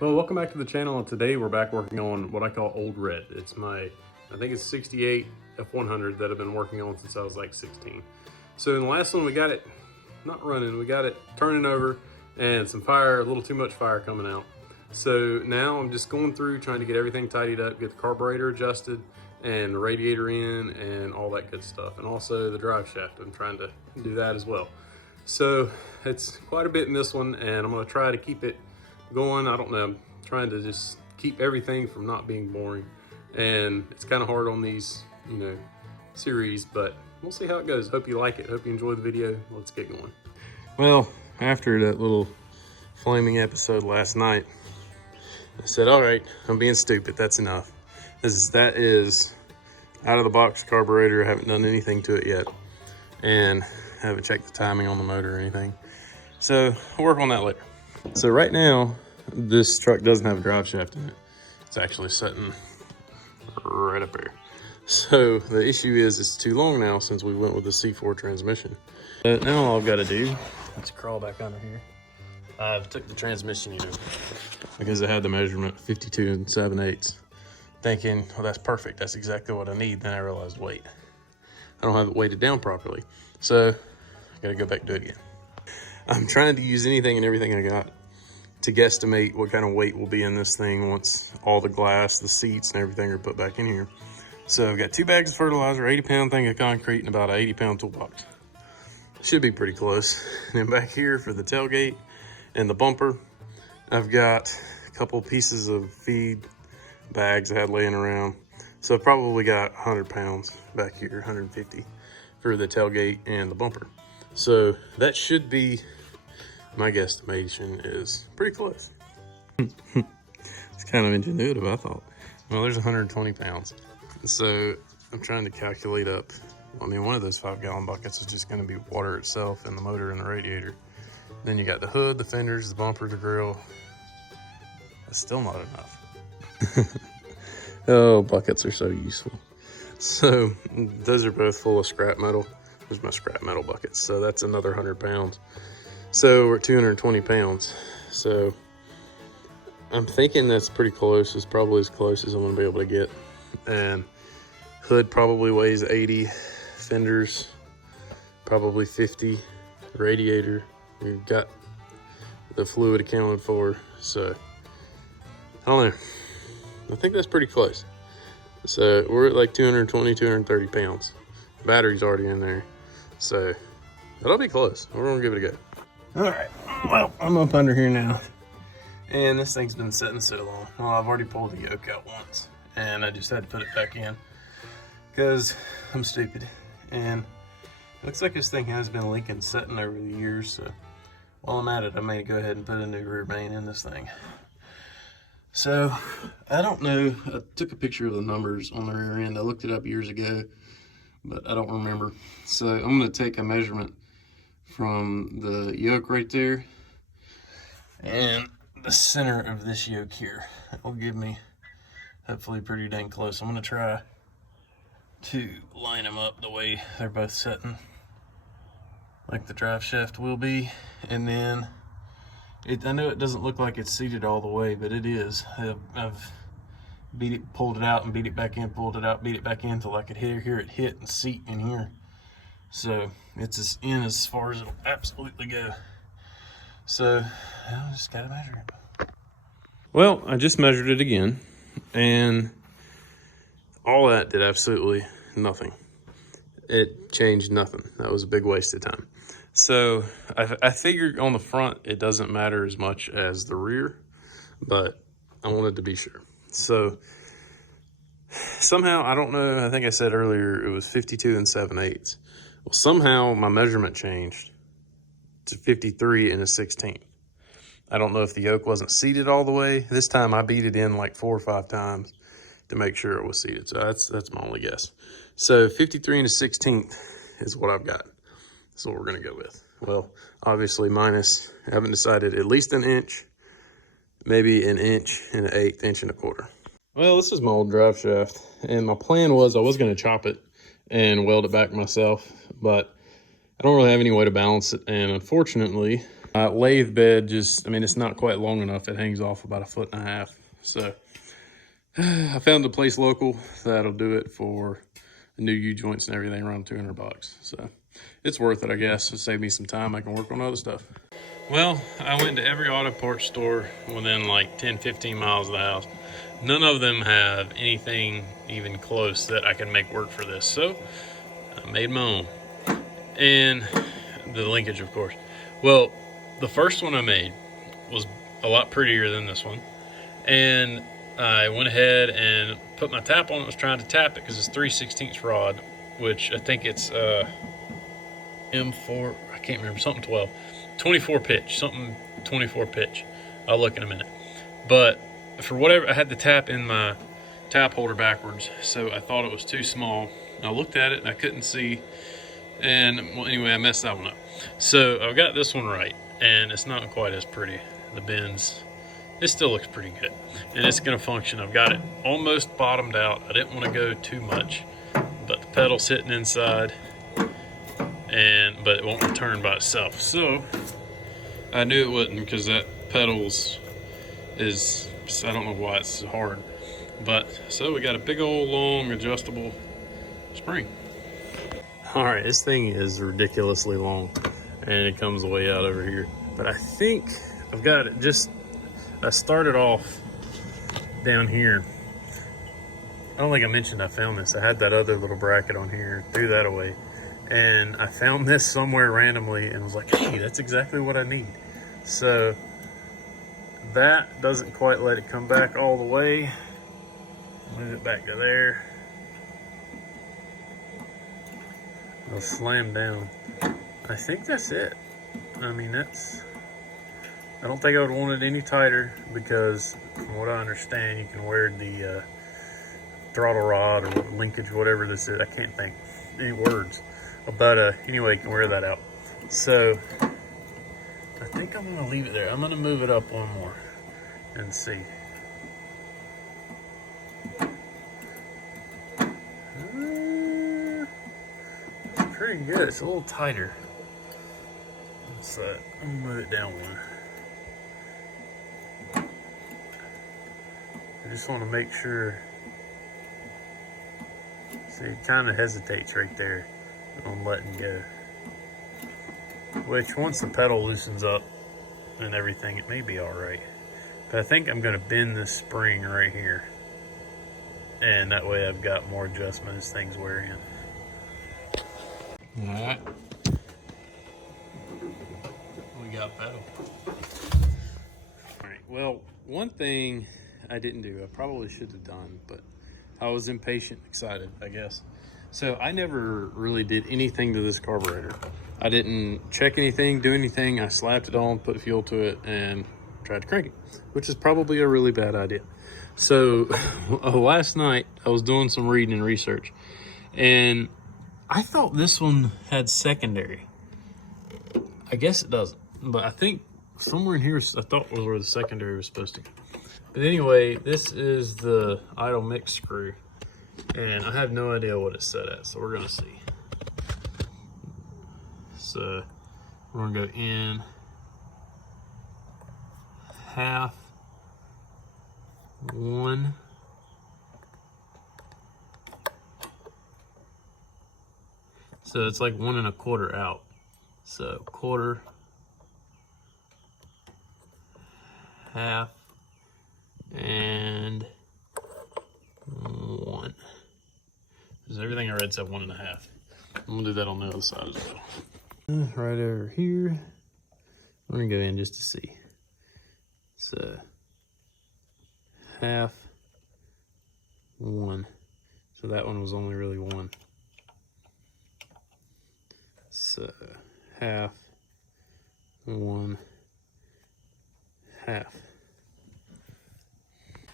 Well, welcome back to the channel, and today we're back working on what I call Old Red. It's my, I think it's 68 F-100 that I've been working on since I was like 16. So in the last one we got it not running, we got it turning over and some fire, a little too much fire coming out. So now I'm just going through trying to get everything tidied up, get the carburetor adjusted and the radiator in and all that good stuff. And also the drive shaft, I'm trying to do that as well. So it's quite a bit in this one, and I'm gonna try to keep it going. I don't know, I'm trying to just keep everything from not being boring, and it's kind of hard on these, you know, series, but we'll see how it goes. Hope you like it, hope you enjoy the video. Let's get going. Well, after that little flaming episode last night, I said, all right, I'm being stupid, that's enough. That is out of the box carburetor. I haven't done anything to it yet, and I haven't checked the timing on the motor or anything, so I'll work on that later. So right now, this truck doesn't have a drive shaft in it. It's actually sitting right up there. So the issue is it's too long now since we went with the C4 transmission. Now all I've got to do, let's crawl back under here. I've took the transmission unit because it had the measurement 52 7/8, thinking, well, that's perfect. That's exactly what I need. Then I realized, wait, I don't have it weighted down properly. So I got to go back and do it again. I'm trying to use anything and everything I got to guesstimate what kind of weight will be in this thing once all the glass, the seats, and everything are put back in here. So I've got 2 bags of fertilizer, 80-pound thing of concrete, and about an 80-pound toolbox. Should be pretty close. And then back here for the tailgate and the bumper, I've got a couple pieces of feed bags I had laying around. So I've probably got 100 pounds back here, 150 for the tailgate and the bumper. So that should be, my guesstimation is pretty close. It's kind of ingenuitive, I thought. Well, there's 120 pounds. So I'm trying to calculate up. I mean, one of those 5-gallon buckets is just going to be water itself and the motor and the radiator. Then you got the hood, the fenders, the bumper, the grill. That's still not enough. Oh, buckets are so useful. So those are both full of scrap metal. There's my scrap metal buckets. So that's another 100 pounds. So we're at 220 pounds. So I'm thinking that's pretty close. It's probably as close as I'm gonna be able to get. And hood probably weighs 80, fenders probably 50, radiator, we've got the fluid accounted for. So I don't know, I think that's pretty close. So we're at like 220, 230 pounds. Battery's already in there. So that'll be close. We're gonna give it a go. All right, well, I'm up under here now. And this thing's been sitting so long. Well, I've already pulled the yoke out once, and I just had to put it back in because I'm stupid. And it looks like this thing has been leaking, setting over the years. So while I'm at it, I may go ahead and put a new rear main in this thing. So I don't know, I took a picture of the numbers on the rear end. I looked it up years ago, but I don't remember. So I'm gonna take a measurement from the yoke right there and the center of this yoke here. That will give me hopefully pretty dang close. I'm gonna try to line them up the way they're both sitting, like the drive shaft will be. And then I know it doesn't look like it's seated all the way, but it is. I've beat it, pulled it out and beat it back in, pulled it out, beat it back in until I could hear it hit and seat in here. So it's as far as it'll absolutely go. So I just gotta measure it. Well, I just measured it again, and all that did absolutely nothing. It changed nothing. That was a big waste of time. So I figured on the front it doesn't matter as much as the rear, but I wanted to be sure. So somehow, I don't know, I think I said earlier it was 52 7/8. Well, somehow my measurement changed to 53 1/16. I don't know if the yoke wasn't seated all the way. This time I beat it in like 4 or 5 times to make sure it was seated. So that's my only guess. So 53 1/16 is what I've got. That's what we're gonna go with. Well, obviously minus, I haven't decided, at least an inch, maybe an inch and an 1/8 inch and a quarter. Well, this is my old drive shaft, and my plan was I was gonna chop it and weld it back myself, but I don't really have any way to balance it, and unfortunately Lathe bed just, I mean, it's not quite long enough. It hangs off about 1.5 feet. So I found a place local that'll do it for new U-joints and everything around $200. So it's worth it, I guess. It'll save me some time. I can work on other stuff. Well, I went to every auto parts store within like 10, 15 miles of the house. None of them have anything even close that I can make work for this. So I made my own. And the linkage, of course. Well, the first one I made was a lot prettier than this one. And I went ahead and put my tap on it, was trying to tap it because it's 3/16 rod, which I think it's M4, I can't remember, something 12. 24 pitch, something 24 pitch. I'll look in a minute. But for whatever, I had the tap in my tap holder backwards, so I thought it was too small. I looked at it and I couldn't see. And well, anyway, I messed that one up. So I've got this one right, and it's not quite as pretty. The bends, it still looks pretty good, and it's gonna function. I've got it almost bottomed out. I didn't want to go too much, but the pedal's sitting inside, but it won't return by itself. So I knew it wouldn't, because that pedals is, I don't know why it's so hard. But so we got a big old long adjustable spring. All right, this thing is ridiculously long, and it comes way out over here. But I think I've got it I started off down here. I don't think I mentioned I found this. I had that other little bracket on here, threw that away. And I found this somewhere randomly and was like, hey, that's exactly what I need. So that doesn't quite let it come back all the way. Move it back to there. It'll slam down. I think that's it. I mean, I don't think I would want it any tighter, because from what I understand, you can wear the throttle rod or linkage, whatever this is. I can't think any words. But anyway, you can wear that out. So I think I'm gonna leave it there. I'm gonna move it up one more and see. It's pretty good. It's a little tighter. So I'm gonna move it down one. I just want to make sure. See, it kind of hesitates right there on letting go. Which, once the pedal loosens up and everything, it may be all right. But I think I'm going to bend this spring right here, and that way I've got more adjustment as things wear in. All right, we got pedal. All right, well, one thing I didn't do, I probably should have done, but I was impatient, excited, I guess. So I never really did anything to this carburetor. I didn't check anything, do anything. I slapped it on, put fuel to it, and tried to crank it, which is probably a really bad idea. So last night I was doing some reading and research, and I thought this one had secondary. I guess it doesn't, but I think somewhere in here I thought was where the secondary was supposed to go. But anyway, this is the idle mix screw, and I have no idea what it's set at, so we're gonna see. So we're gonna go in half, 1, so it's like 1 1/4 out. So quarter, half, and 1. Because everything I read said 1 1/2. I'm gonna do that on the other side as well. Right over here, I'm gonna go in just to see. So half, 1. So that one was only really 1. So half, 1, half.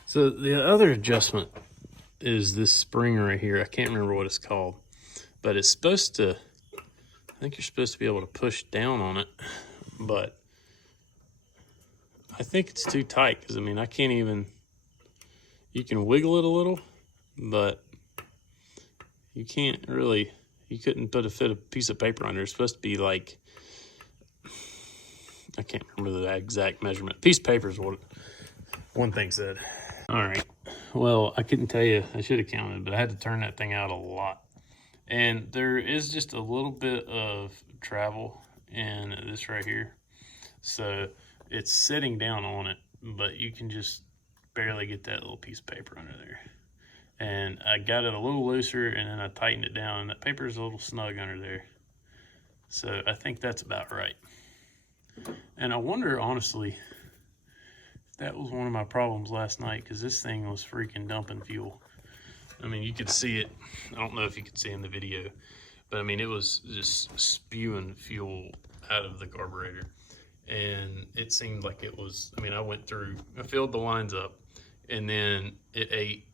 So the other adjustment is this spring right here. I can't remember what it's called, but it's supposed to, I think you're supposed to be able to push down on it, but I think it's too tight, because I mean, I can't even, you can wiggle it a little, but you can't really, you couldn't fit a piece of paper under. It's supposed to be like, I can't remember the exact measurement. Piece of paper is what one thing said. All right, well, I couldn't tell you, I should have counted, but I had to turn that thing out a lot. And there is just a little bit of travel in this right here. So it's sitting down on it, but you can just barely get that little piece of paper under there. And I got it a little looser, and then I tightened it down, and that paper is a little snug under there. So I think that's about right. And I wonder, honestly, if that was one of my problems last night, because this thing was freaking dumping fuel. I mean, you could see it. I don't know if you could see in the video, but I mean, it was just spewing fuel out of the carburetor. And it seemed like it was, I mean, I filled the lines up, and then it ate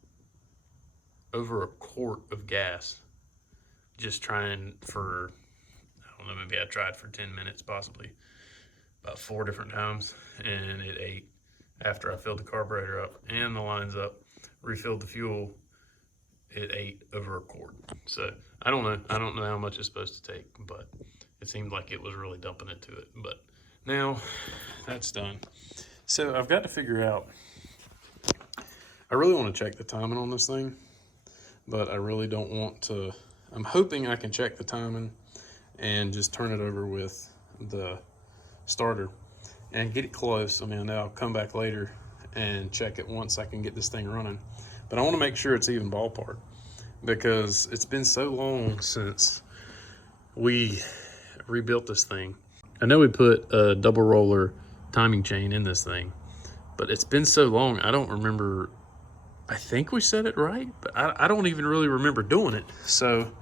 over a quart of gas just trying for, I don't know, maybe I tried for 10 minutes, possibly about 4 different times, and it ate after I filled the carburetor up and the lines up, refilled the fuel. It ate over a quart. So I don't know how much it's supposed to take, but it seemed like it was really dumping it to it. But now that's done. So I've got to figure out, I really want to check the timing on this thing, but I really don't want to. I'm hoping I can check the timing and just turn it over with the starter and get it close. I mean, I'll come back later and check it once I can get this thing running. But I want to make sure it's even ballpark, because it's been so long since we rebuilt this thing. I know we put a double roller timing chain in this thing, but it's been so long, I don't remember. I think we said it right, but I don't even really remember doing it. So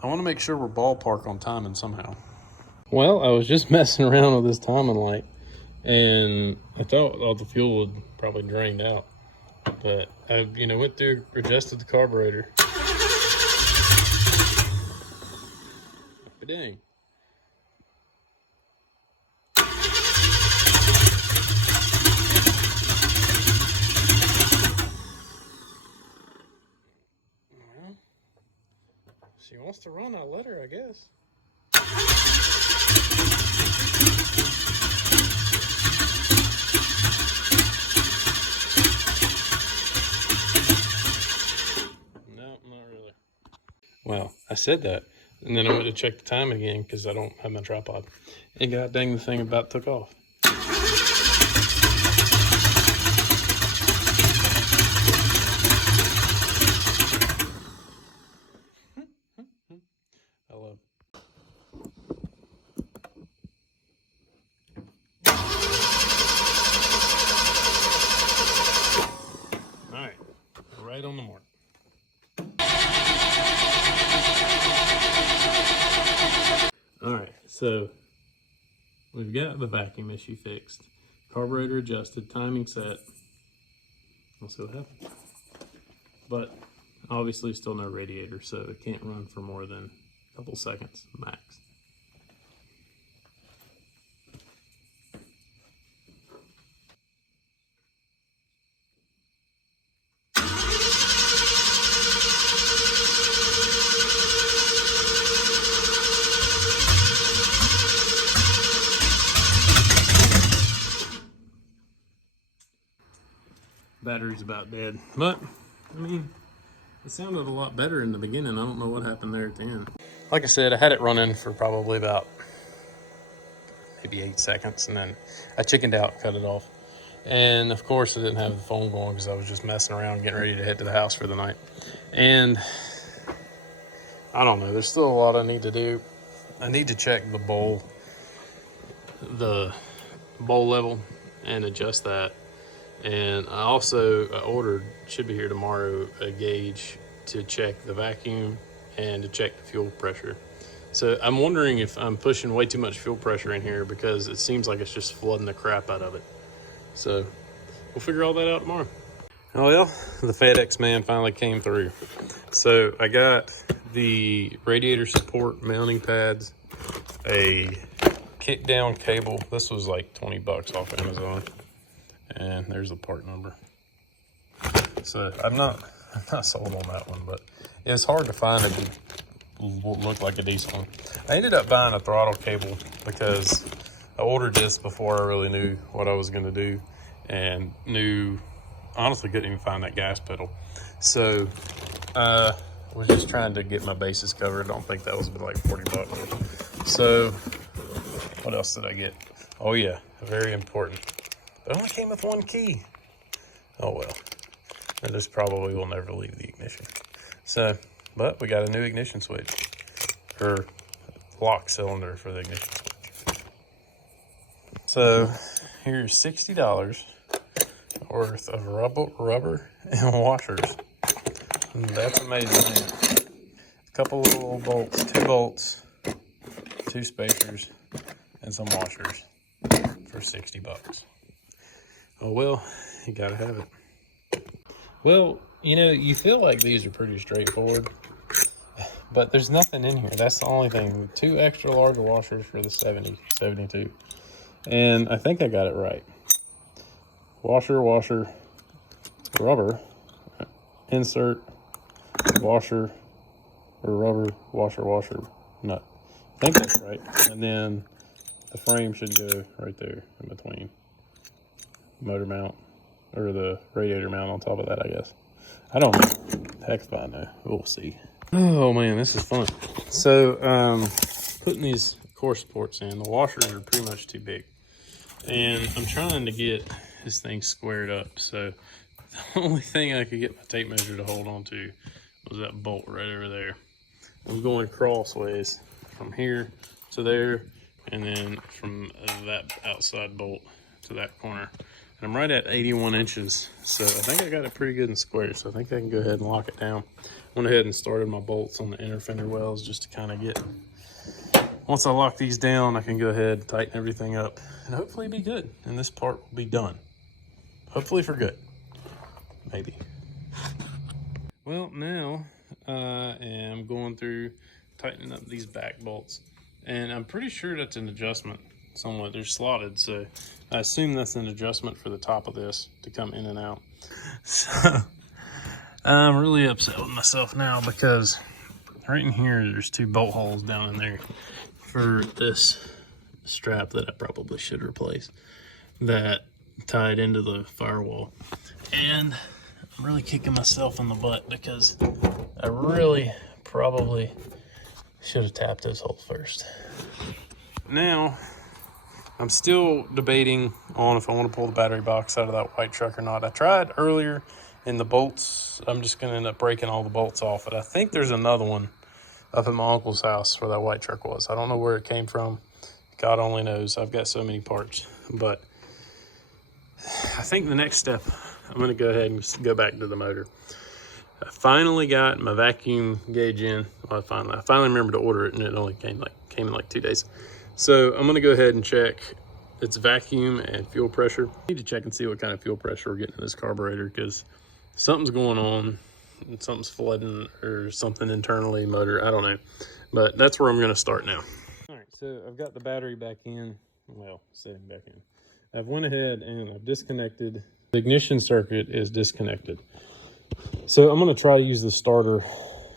I want to make sure we're ballpark on timing somehow. Well, I was just messing around with this timing light, and I thought all the fuel would probably drained out. But I, went through, adjusted the carburetor. Dang. Well, she wants to run, I'll let her, I guess. Well, I said that, and then I went to check the time again because I don't have my tripod. And god dang, the thing about took off. I love it. All right, right on the mark. All right, so we've got the vacuum issue fixed, carburetor adjusted, timing set. We'll see what happens. But obviously still no radiator, so it can't run for more than a couple seconds max. Battery's about dead, but I mean, it sounded a lot better in the beginning. I don't know what happened there at the end. Like I said, I had it running for probably about maybe 8 seconds, and then I chickened out, cut it off. And of course I didn't have the phone going because I was just messing around getting ready to head to the house for the night. And I don't know, there's still a lot I need to do. I need to check the bowl level and adjust that. And I also ordered, should be here tomorrow, a gauge to check the vacuum and to check the fuel pressure. So I'm wondering if I'm pushing way too much fuel pressure in here, because it seems like it's just flooding the crap out of it. So we'll figure all that out tomorrow. Oh well, the FedEx man finally came through. So I got the radiator support mounting pads, a kick down cable. This was like 20 bucks off Amazon. And there's the part number. So I'm not sold on that one, but it's hard to find what looked like a decent one. I ended up buying a throttle cable because I ordered this before I really knew what I was gonna do, and honestly couldn't even find that gas pedal. So we're just trying to get my bases covered. I don't think that was like 40 bucks. So what else did I get? Oh yeah, very important. It only came with one key. Oh well. And this probably will never leave the ignition. So, but we got a new ignition switch, or lock cylinder for the ignition switch. So here's $60 worth of rubber and washers. And that's amazing. A couple little bolts, 2 bolts, 2 spacers, and some washers for 60 bucks. Oh well, you gotta have it. Well, you know, you feel like these are pretty straightforward, but there's nothing in here. That's the only thing. 2 extra large washers for the 72. And I think I got it right. Washer, rubber, insert, washer, or rubber, washer, nut. I think that's right. And then the frame should go right there in between. Motor mount, or the radiator mount on top of that, I guess. I don't know. Heck if I know. We'll see. Oh man, this is fun. So, putting these core supports in, the washers are pretty much too big. And I'm trying to get this thing squared up. So the only thing I could get my tape measure to hold on to was that bolt right over there. I'm going crossways from here to there, and then from that outside bolt to that corner. And I'm right at 81 inches. So I think I got it pretty good and square. So I think I can go ahead and lock it down. Went ahead and started my bolts on the inner fender wells just to kind of get, once I lock these down, I can go ahead and tighten everything up and hopefully be good. And this part will be done. Hopefully for good. Maybe. Well, now I am going through tightening up these back bolts. And I'm pretty sure that's an adjustment somewhat. They're slotted, so I assume that's an adjustment for the top of this to come in and out. So I'm really upset with myself now because right in here, there's 2 bolt holes down in there for this strap that I probably should replace that tied into the firewall. And I'm really kicking myself in the butt because I really probably should have tapped those holes first. Now, I'm still debating on if I want to pull the battery box out of that white truck or not. I tried earlier, and the bolts, I'm just going to end up breaking all the bolts off. But I think there's another one up at my uncle's house where that white truck was. I don't know where it came from. God only knows. I've got so many parts. But I think the next step, I'm going to go ahead and go back to the motor. I finally got my vacuum gauge in. Well, I finally remembered to order it, and it only came in like 2 days. So I'm going to go ahead and check its vacuum and fuel pressure. I need to check and see what kind of fuel pressure we're getting in this carburetor, because something's going on. Something's flooding or something internally in the motor. I don't know. But that's where I'm going to start now. All right, so I've got the battery back in. Well, setting back in. I've went ahead and I've disconnected. The ignition circuit is disconnected. So I'm going to try to use the starter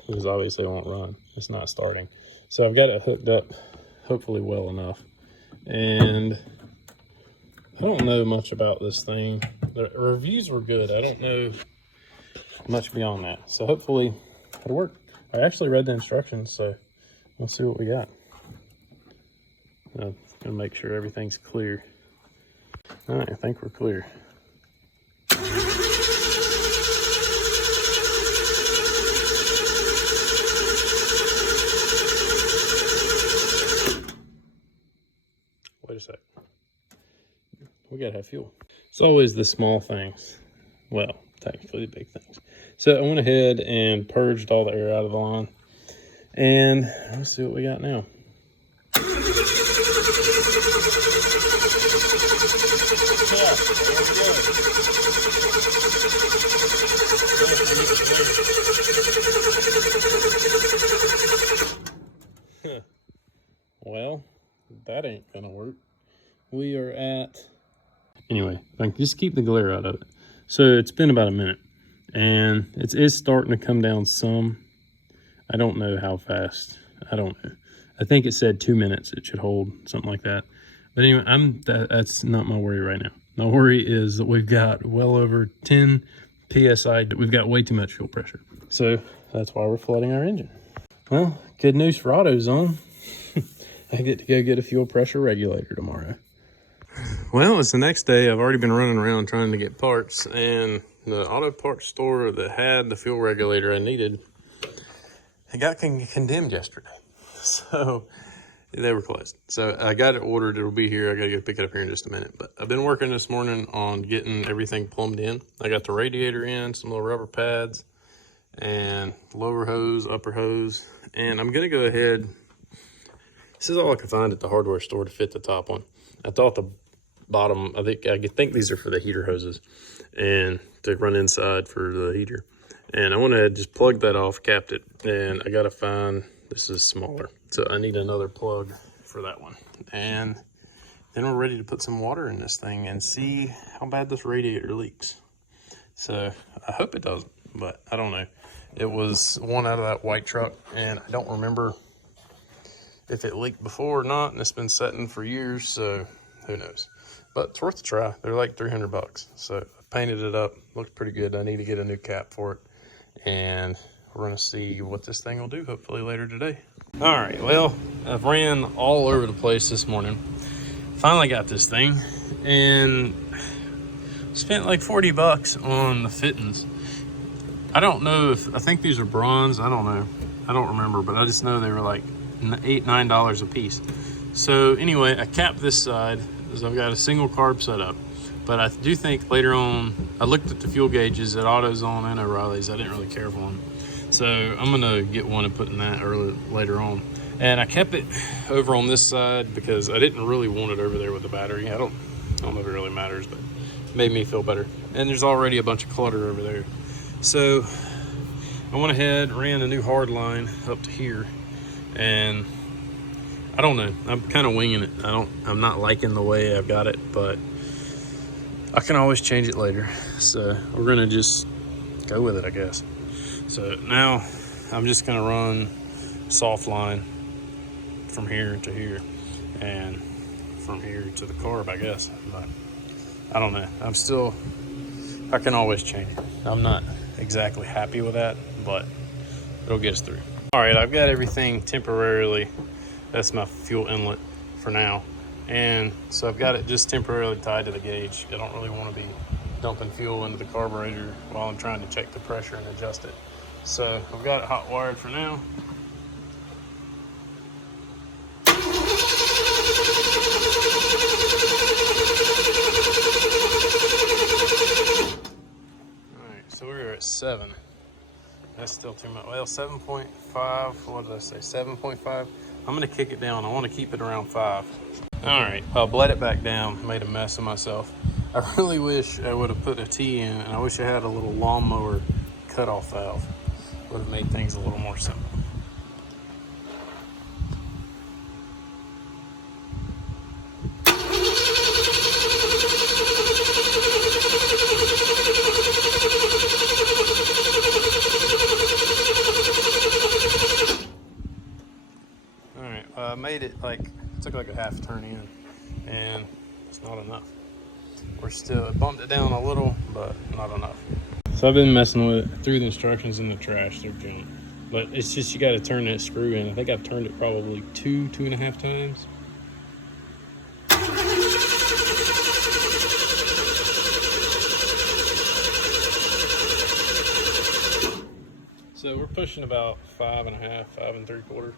because obviously it won't run. It's not starting. So I've got it hooked up hopefully well enough. And I don't know much about this thing. The reviews were good. I don't know much beyond that. So hopefully it'll work. I actually read the instructions, so let's see what we got. I'm gonna make sure everything's clear. All right, I think we're clear. Wait a sec. We gotta have fuel. It's always the small things. Well, technically the big things. So I went ahead and purged all the air out of the line. And let's see what we got now. Well, that ain't gonna work. We are at, anyway, I can just keep the glare out of it. So it's been about a minute and it is starting to come down some. I don't know how fast. I don't know. I think it said 2 minutes it should hold, something like that. But anyway, that's not my worry right now. My worry is that we've got well over 10 PSI. We've got way too much fuel pressure. So that's why we're flooding our engine. Well, good news for AutoZone. I get to go get a fuel pressure regulator tomorrow. Well, it's the next day. I've already been running around trying to get parts, and the auto parts store that had the fuel regulator I needed, it got condemned yesterday. So they were closed. So I got it ordered. It'll be here. I got to go pick it up here in just a minute. But I've been working this morning on getting everything plumbed in. I got the radiator in, some little rubber pads, and lower hose, upper hose. And I'm going to go ahead. This is all I could find at the hardware store to fit the top one. I thought the bottom, I think these are for the heater hoses and to run inside for the heater. And I went ahead, just plugged that off, capped it, and I got to find, this is smaller. So I need another plug for that one. And then we're ready to put some water in this thing and see how bad this radiator leaks. So I hope it doesn't, but I don't know. It was one out of that white truck, and I don't remember if it leaked before or not, and it's been sitting for years, so who knows. But it's worth a try. They're like 300 bucks. So I painted it up, looks pretty good. I need to get a new cap for it, and we're gonna see what this thing will do hopefully later today. All right, well, I've ran all over the place this morning. Finally got this thing, and spent like 40 bucks on the fittings. I don't know if, I think these are bronze, I don't know. I don't remember, but I just know they were like $8-9 a piece. So anyway, I capped this side as I've got a single carb setup, but I do think later on, I looked at the fuel gauges at AutoZone and O'Reilly's. I didn't really care for them, so I'm gonna get one and put in that later on. And I kept it over on this side because I didn't really want it over there with the battery. I don't know if it really matters, but it made me feel better. And there's already a bunch of clutter over there, so I went ahead, ran a new hard line up to here. And I don't know, I'm kind of winging it. I'm not liking the way I've got it, but I can always change it later. So we're gonna just go with it, I guess. So now I'm just gonna run soft line from here to here and from here to the carb, I guess. But I don't know, I can always change it. I'm not exactly happy with that, but it'll get us through. All right, I've got everything temporarily. That's my fuel inlet for now. And so I've got it just temporarily tied to the gauge. I don't really want to be dumping fuel into the carburetor while I'm trying to check the pressure and adjust it. So I've got it hot wired for now. All right, so we're at 7. That's still too much. Well, 7.5, what did I say, 7.5? I'm gonna kick it down. I wanna keep it around 5. All right, I'll bled it back down, made a mess of myself. I really wish I would have put a T in, and I wish I had a little lawnmower cutoff valve. Would have made things a little more simple. I made it took like a half turn in, and it's not enough. I bumped it down a little, but not enough. So I've been messing with it, threw the instructions in the trash, they're junk. But it's just, you gotta turn that screw in. I think I've turned it probably 2.5 times. So we're pushing about 5.5, 5 3/4.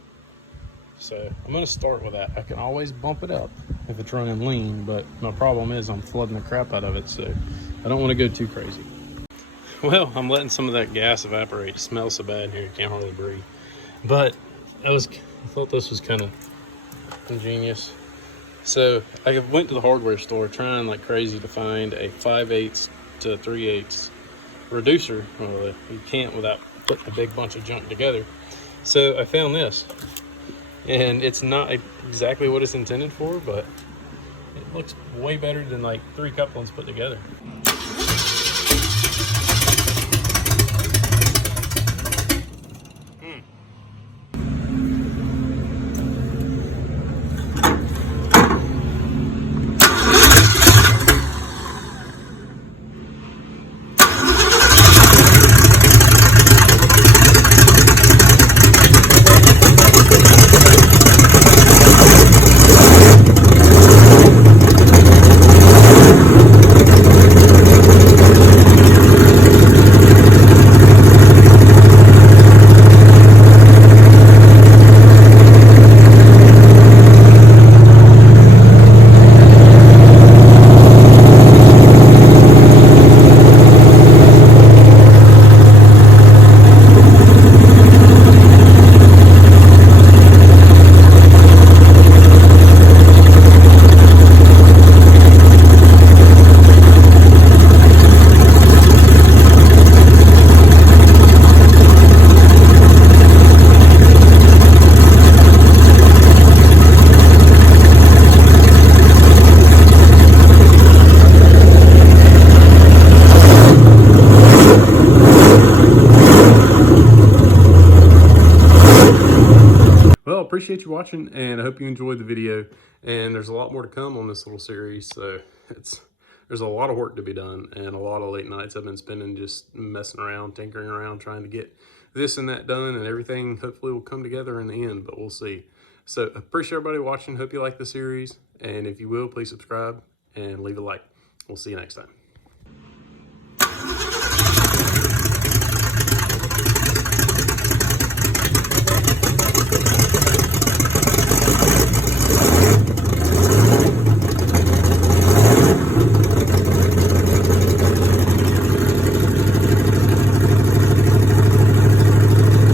So I'm gonna start with that. I can always bump it up if it's running lean, but my problem is I'm flooding the crap out of it, so I don't wanna go too crazy. Well, I'm letting some of that gas evaporate. It smells so bad here, you can't hardly breathe. But I thought this was kind of ingenious. So I went to the hardware store trying like crazy to find a 5/8 to 3/8 reducer. Well, you can't without putting a big bunch of junk together. So I found this. And it's not exactly what it's intended for, but it looks way better than like 3 couplings put together. appreciate you watching, and I hope you enjoyed the video. And there's a lot more to come on this little series, so there's a lot of work to be done, and a lot of late nights I've been spending just messing around, tinkering around, trying to get this and that done, and everything hopefully will come together in the end, but we'll see. So appreciate everybody watching. Hope you like the series, and if you will, please subscribe and leave a like. We'll see you next time.